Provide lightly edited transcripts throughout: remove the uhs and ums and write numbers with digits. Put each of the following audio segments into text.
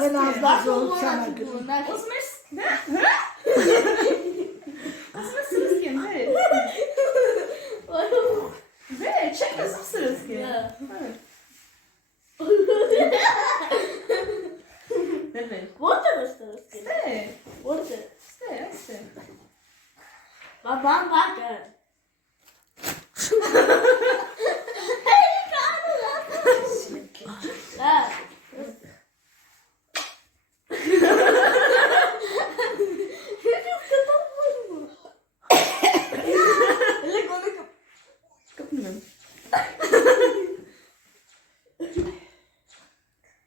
Ben az daha zor sana O gülüm. zaman sırız kim? Ve çek nasıl sırız kim? Evet. Вот это что? Ste. Вот это. Ste. Babam bak. Ha. Kapının.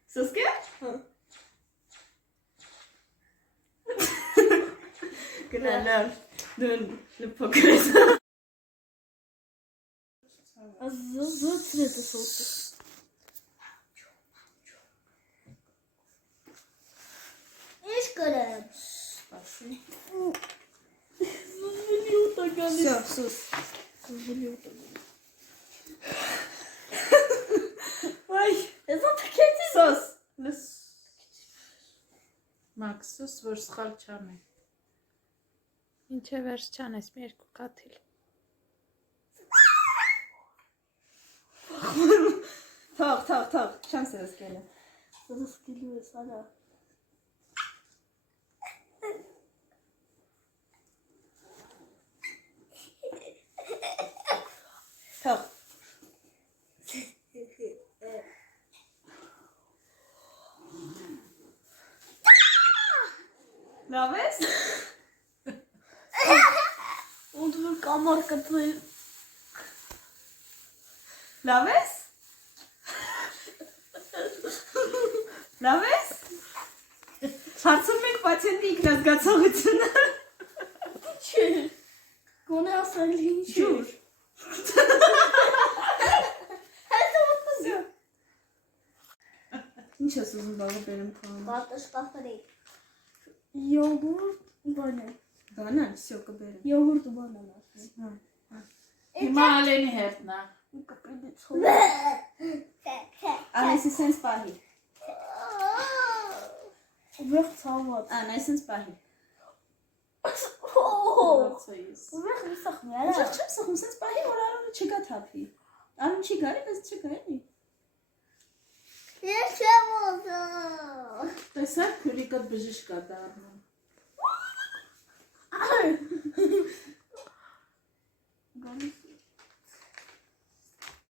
Sasuke? Günaydın. Dün lüpokres. Зацвет сосу. Ишкарем. Все, sus. Ay. Это пакеты. Sus. Maksus որ սխալ չամի։ Ինչ է վերջ չանես մի երկու կաթիլ։ Թող, չեմ սրս կելը։ Раскидывай сада. Թող։ Լավ ես։ Он твой комар, который... Լավ ես։ Լավ ես։ Հարցում եք պացիենտի ինքնազգացողությունը։ Че? Գոնե ասել ինչ է։ Ջուր։ Հետո ուտում։ Ինչ ես ուզում բաղը բերեմ քան։ Պատշտախրի։ Յոգուրտ բանան։ Բանան, всё կբերեմ։ Յոգուրտ բանան ասում։ Հիմա Ալենի հետն է։ Անեսի սենց պահի։ Ուղեղ ցաված։ Անեսենց պահի։ Ուղեղ սախմի արա։ Չեմ սխում սենց պահի, որ արունը չգա թափի։ Արուն չի գարի, բայց չգա էլի։ Ես չեմ ուզում։ Տեսակ քուրիկը բժիշկ կա դառնում։